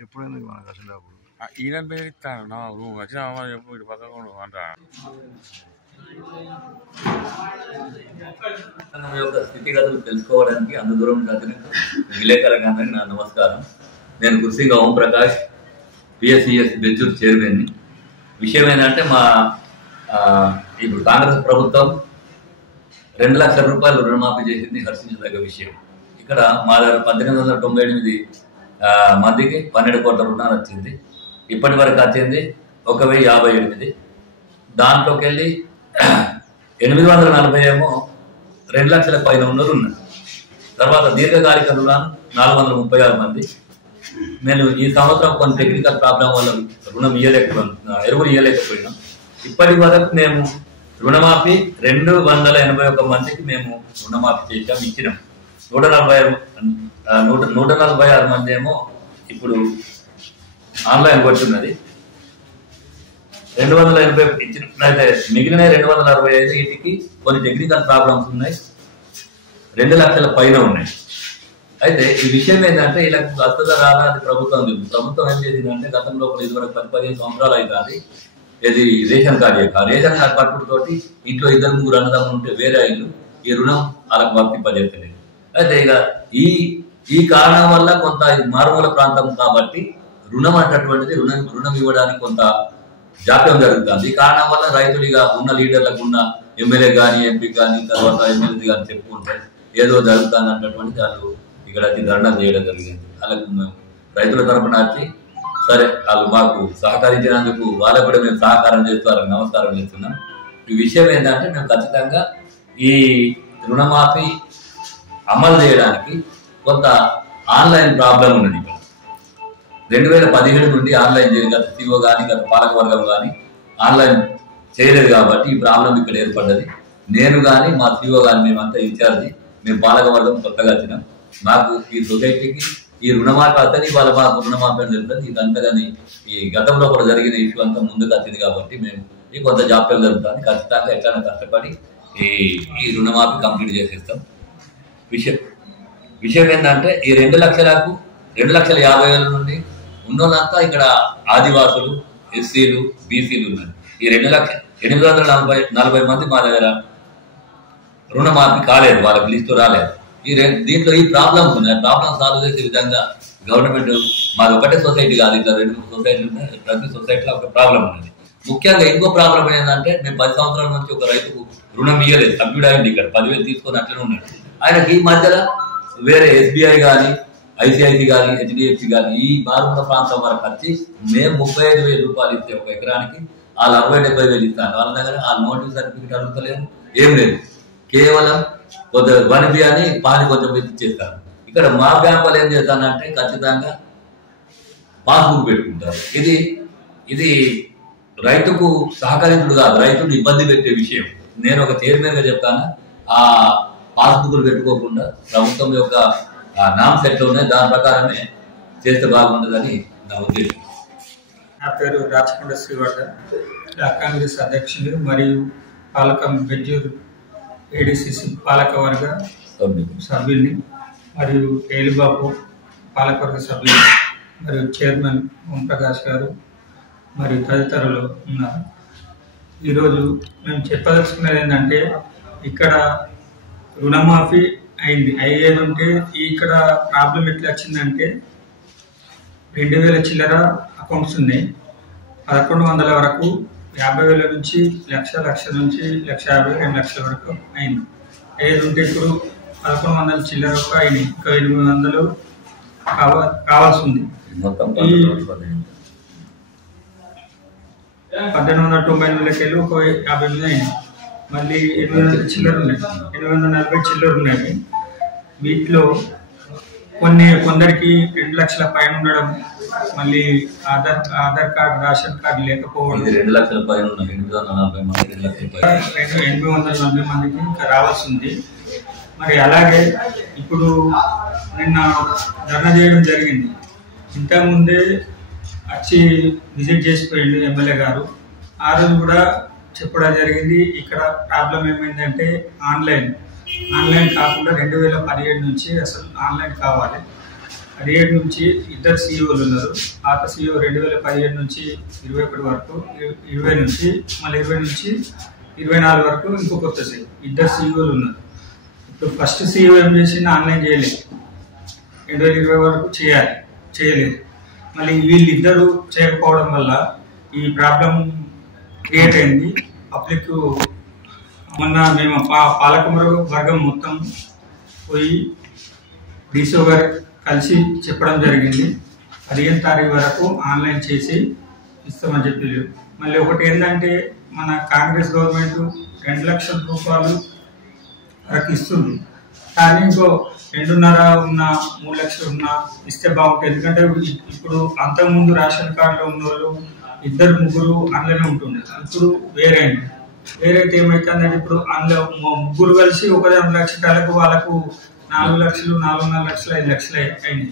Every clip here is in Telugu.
చెప్పుడేందుకు మనకు అసలు అప్పుడు ఈయన పేరుస్తాను నువ్వు వచ్చిన చెప్పు ఇటు పక్కకుండా అంటా యొక్క స్థితిగతులు తెలుసుకోవడానికి అంత దూరం జరిగిన విలేకరులందరికీ నా నమస్కారం. నేను కుర్సింగ ఓం ప్రకాష్, పిఎస్సిఎస్ బెంచూర్ చైర్మన్ని. విషయం ఏంటంటే ఇప్పుడు కాంగ్రెస్ ప్రభుత్వం 2 లక్షల రూపాయలు రుణమాఫీ చేసింది హర్షించదగ్గ విషయం. ఇక్కడ మా దగ్గర 1898 మందికి 12 కోట్ల రుణాలు వచ్చింది. ఇప్పటి వరకు వచ్చింది 1058. దాంట్లోకి వెళ్ళి 840 ఏమో 2 లక్షల పైన ఉన్నది ఉన్నారు. తర్వాత దీర్ఘకాలిక రుణాలు 436 మంది. నేను ఈ సంవత్సరం కొన్ని టెక్నికల్ ప్రాబ్లం వల్ల రుణం ఎరువులు ఇవ్వలేకపోయినాం. ఇప్పటి వరకు మేము రుణమాఫీ 281 మందికి మేము రుణమాఫీ చేసాం, ఇచ్చినాం. 146 మంది ఏమో ఇప్పుడు ఆన్లైన్ కొట్టున్నది. 280 ఇచ్చినట్లయితే మిగిలిన 265 వీటికి కొన్ని టెక్నికల్ ప్రాబ్లమ్స్ ఉన్నాయి, 2 లక్షల పైన ఉన్నాయి. అయితే ఈ విషయం ఏంటంటే వీళ్ళకి వస్తుందా రాదా అది ప్రభుత్వం ఏం చేసిందంటే గతంలో ఇదివరకు 10-15 సంవత్సరాలు అవుతుంది. ఇది రేషన్ కార్డు రేషన్ కార్డు పట్టుడుతోటి ఇంట్లో 2-3 అన్నదమ్ములు ఉంటే వేరే ఇల్లు ఈ రుణం వాళ్ళకి వర్తింపజేస్తలేదు. అయితే ఇక ఈ కారణం వల్ల కొంత మారుమూల ప్రాంతం కాబట్టి రుణం అన్నటువంటిది రుణం ఇవ్వడానికి కొంత జాప్యం జరుగుతుంది. ఈ కారణం వల్ల రైతులుగా ఉన్న లీడర్లకు ఉన్న ఎమ్మెల్యే కానీ ఎంపీ కానీ తర్వాత ఎమ్మెల్యే కానీ చెప్పుకుంటే ఏదో జరుగుతుంది అన్నటువంటి వాళ్ళు ఇక్కడ ధర్నా చేయడం జరిగింది. వాళ్ళకు రైతుల తరఫున వచ్చి సరే వాళ్ళు మాకు సహకరించినందుకు వాళ్ళకు కూడా మేము సహకారం చేస్తూ వాళ్ళకి నమస్కారం చేస్తున్నాం. ఈ విషయం ఏంటంటే మేము ఖచ్చితంగా ఈ రుణమాఫీ అమలు చేయడానికి కొంత ఆన్లైన్ ప్రాబ్లం ఉన్నది. ఇక్కడ 2017 నుండి ఆన్లైన్ చేయలేదు. గత సిఓ కానీ గత పాలకవర్గం కానీ ఆన్లైన్ చేయలేదు కాబట్టి ఈ ప్రాబ్లం ఇక్కడ ఏర్పడ్డది. నేను కానీ మా సిఓ కానీ మేమంతా ఇన్ఛార్జి, మేము పాలకవర్గం కొత్తగా వచ్చినాం. మాకు ఈ సొసైటీకి ఈ రుణమాఫీ అతని వాళ్ళ మాకు రుణమాఫీ అని జరుగుతుంది. ఇదంతా కానీ ఈ గతంలో కూడా జరిగిన ఇష్యూ అంతా ముందుకు వచ్చింది కాబట్టి మేము ఈ కొంత జాప్యం జరుగుతుంది. ఖచ్చితంగా ఎట్లైనా కష్టపడి ఈ రుణమాఫీ కంప్లీట్ చేసేస్తాం. విషయం ఏంటంటే ఈ 2,50,000 నుండి ఉన్నోళ్ళంతా ఇక్కడ ఆదివాసులు, ఎస్సీలు, బీసీలు ఉన్నారు. ఈ 2,840 మంది మా దగ్గర రుణమాఫీ కాలేదు, వాళ్ళకి లిస్టు రాలేదు. దీంట్లో ఈ ప్రాబ్లమ్స్ ఉన్నాయి. ప్రాబ్లమ్ సాల్వ్ చేసే విధంగా గవర్నమెంట్ మాది ఒకటే సొసైటీ కాదు, ఇట్లా 2-3 సొసైటీలు ఉన్నాయి. ప్రతి సొసైటీలో ఒక ప్రాబ్లం ఉన్నది. ముఖ్యంగా ఇంకో ప్రాబ్లం ఏంటంటే మేము 10 సంవత్సరాల నుంచి ఒక రైతుకు రుణం ఇవ్వలేదు. సభ్యుడు అయింది, ఇక్కడ 10,000 తీసుకొని అట్లనే ఉన్నాడు. ఆయనకి ఈ మధ్యలో వేరే ఎస్బీఐ కానీ ఐసిఐసి కానీ హెచ్డిఎఫ్సి కానీ ఈ మారుమూల ప్రాంతం వరకు వచ్చి మేము 35,000 రూపాయలు ఇస్తే ఒక ఎకరానికి వాళ్ళు 60-70,000 ఇస్తాను. వాళ్ళ దగ్గర ఆ నోటీస్ సర్టిఫికేట్ అడుగుతలేదు, ఏం లేదు. కేవలం కొంత వనిపి అని పాని కొంచెం ఇచ్చేస్తారు. ఇక్కడ మా బ్యాంకులు ఏం చేస్తానంటే ఖచ్చితంగా పాస్బుక్ పెట్టుకుంటారు. ఇది రైతుకు సహకరించుడు కాదు, రైతును ఇబ్బంది పెట్టే విషయం. నేను ఒక చైర్మన్గా చెప్తాను, ఆ పాస్బుక్లు పెట్టుకోకుండా ప్రభుత్వం యొక్క నామ్స్ ఎట్లా ఉన్నాయి దాని ప్రకారమే చేస్తే బాగుంటుందని నా ఉద్దేశం. నా పేరు రాచకొండ శ్రీవర్ధ, కాంగ్రెస్ అధ్యక్షులు మరియు పాలకం బెంజూరు ఏడీసీసీ పాలకవర్గ సభ్యుల్ని మరియు ఏలిబాబు పాలకవర్గ సభ్యులు మరియు చైర్మన్ ఓం ప్రకాష్ గారు మరియు తదితరులు ఉన్నారు. ఈరోజు మేము చెప్పదలుచుకున్నది ఏంటంటే ఇక్కడ రుణమాఫీ అయ్యేది ఉంటే ఇక్కడ ప్రాబ్లం ఎట్లా వచ్చిందంటే 2,000 చిల్లర అకౌంట్స్ ఉన్నాయి. 1,100 వరకు 50,000 నుంచి 1,00,000 నుంచి 1,50,000 2 లక్షల వరకు అయింది. అయ్యేది ఉంటే ఇప్పుడు 1,100 చిల్లర వరకు అయినాయి. ఇంకా 800 కావాల్సి ఉంది. ఈ 1,898 వెళ్ళి ఒక 50,000 అయినాయి. మళ్ళీ 800 చిల్లర ఉన్నాయి, 840 చిల్లర ఉన్నాయి. వీటిలో కొందరికి 2 లక్షల పైన ఉండడం, మళ్ళీ ఆధార్ కార్డు రేషన్ కార్డు లేకపోవడం, 2 లక్షల పైన 840 మందికి ఇంకా రావాల్సి ఉంది. మరి అలాగే ఇప్పుడు నిన్న ధర్నా చేయడం జరిగింది. ఇంతకుముందే వచ్చి విజిట్ చేసిపోయింది ఎమ్మెల్యే గారు. ఆ రోజు కూడా చెప్పడం జరిగింది. ఇక్కడ ప్రాబ్లం ఏమైందంటే ఆన్లైన్ కాకుండా 2017 నుంచి అసలు ఆన్లైన్ కావాలి. 2017 నుంచి ఇద్దరు సీఈఓలు ఉన్నారు. పాత సీఈఓ 2017 నుంచి 21 వరకు, 20 నుంచి మళ్ళీ 20 నుంచి 24 వరకు ఇంకో కొత్త సీఈఓ, ఇద్దరు సీఈఓలు ఉన్నారు. ఇప్పుడు ఫస్ట్ సీఈఓ ఏం చేసింది, ఆన్లైన్ చేయలేదు, 2020 వరకు చేయలేదు. మళ్ళీ వీళ్ళిద్దరూ చేయకపోవడం వల్ల ఈ ప్రాబ్లం క్రియేట్ అయింది. పబ్లిక్ మొన్న మేము పాలక వర్గం మొత్తం పోయి డీసీఓ గారు కలిసి చెప్పడం జరిగింది. 15 తారీఖు వరకు ఆన్లైన్ చేసి ఇస్తామని చెప్పారు. మళ్ళీ ఒకటి ఏంటంటే మన కాంగ్రెస్ గవర్నమెంట్ 2 లక్షల రూపాయలు వరకు ఇస్తుంది. కానీ ఇంకో 2.5 ఉన్నా 3 లక్షలు ఉన్నా ఇస్తే బాగుంటుంది. ఎందుకంటే ఇప్పుడు అంతకుముందు రేషన్ కార్డులో ఉన్న వాళ్ళు 2-3 అందులోనే ఉంటుండే, ఇప్పుడు వేరైతే ఏమవుతుందంటే ఇప్పుడు అందులో 3 కలిసి ఒక 2 లక్షలకు వాళ్ళకు 4 లక్షలు, 4.5 లక్షలు, 5 లక్షలు అయినాయి.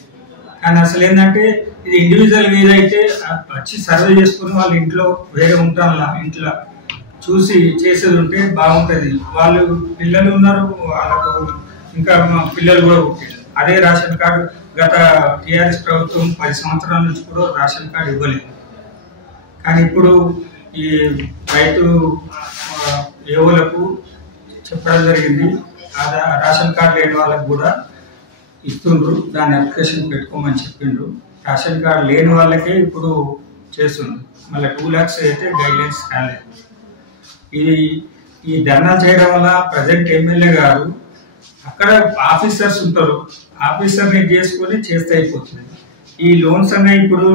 కానీ అసలు ఏంటంటే ఇది ఇండివిజువల్గా ఏదైతే వచ్చి సర్వే చేసుకుని వాళ్ళ ఇంట్లో వేరే ఉంటాను ఇంట్లో చూసి చేసేది ఉంటే బాగుంటుంది. వాళ్ళు పిల్లలు ఉన్నారు, వాళ్ళకు ఇంకా పిల్లలు కూడా పుట్టారు. అదే రేషన్ కార్డు గత టీఆర్ఎస్ ప్రభుత్వం 10 సంవత్సరాల నుంచి కూడా రేషన్ కార్డు ఇవ్వలేదు. కానీ ఇప్పుడు ఈ రైతు ఏవోలకు చెప్పడం జరిగింది, రేషన్ కార్డు లేని వాళ్ళకు కూడా ఇస్తుండ్రు, దాన్ని అప్లికేషన్ పెట్టుకోమని చెప్పిండ్రు. రేషన్ కార్డు లేని వాళ్ళకే ఇప్పుడు చేస్తుండ్రు. మళ్ళీ 2 lakhs అయితే గైడ్లైన్స్ కాలేదు. ఈ ధర్నా చేయడం వల్ల ప్రజెంట్ ఎమ్మెల్యే గారు అక్కడ ఆఫీసర్స్ ఉంటారు, ఆఫీసర్ని చేసుకొని చేస్తే అయిపోతుంది. ఈ లోన్స్ అనే ఇప్పుడు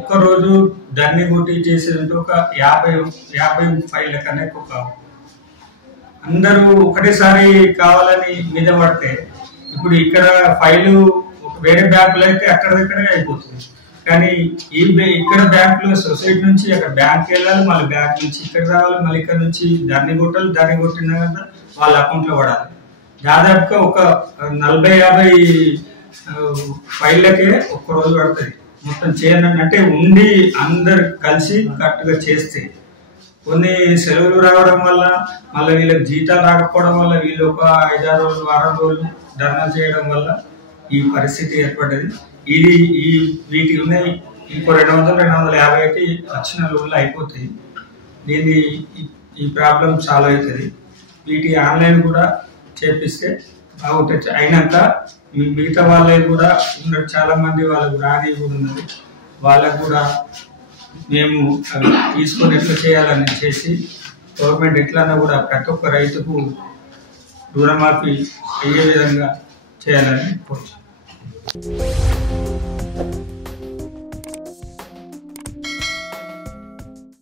ఒక్కరోజు దాన్ని కొట్టి చేసేదంటే ఒక 50 ఫైళ్ళ కన్నా ఎక్కువ కావు. అందరూ ఒకటేసారి కావాలని మీద పడితే ఇప్పుడు ఇక్కడ ఫైలు వేరే బ్యాంకులో అయితే అక్కడికక్కడే అయిపోతుంది. కానీ ఇక్కడ బ్యాంకులో సొసైటీ నుంచి అక్కడ బ్యాంక్ వెళ్ళాలి, మళ్ళీ బ్యాంక్ నుంచి ఇక్కడ రావాలి, మళ్ళీ ఇక్కడ నుంచి దాన్ని కొట్టాలి, దాన్ని కొట్టిన వాళ్ళ అకౌంట్లో పడాలి. దాదాపుగా ఒక 40-50 ఫైళ్ళకే ఒక్కరోజు పడుతుంది మొత్తం చేయాలని. అంటే ఉండి అందరు కలిసి కరెక్ట్గా చేస్తే, కొన్ని సెలవులు రావడం వల్ల మళ్ళీ వీళ్ళకి జీతాలు రాకపోవడం వల్ల వీళ్ళు ఒక 5-6 రోజులు 6 రోజులు ధర్నా చేయడం వల్ల ఈ పరిస్థితి ఏర్పడ్డది. వీటి ఉన్నాయి ఇంకో 200-250 అయితే వచ్చిన లోన్లు అయిపోతాయి. దీన్ని ఈ ప్రాబ్లం సాల్వ్ అవుతుంది. వీటి ఆన్లైన్ కూడా చేపిస్తే బాగుంటుంది. అయినాక మిగతా వాళ్ళకి కూడా ఉన్నారు, చాలా మంది వాళ్ళకు రాని కూడా ఉన్నది, వాళ్ళకు కూడా మేము తీసుకొని ఎట్లా చేయాలని చేసి గవర్నమెంట్ ఎట్లన్నా కూడా ప్రతి ఒక్క రైతుకు రుణమాఫీ అయ్యే విధంగా చేయాలని కోరుతున్నాను.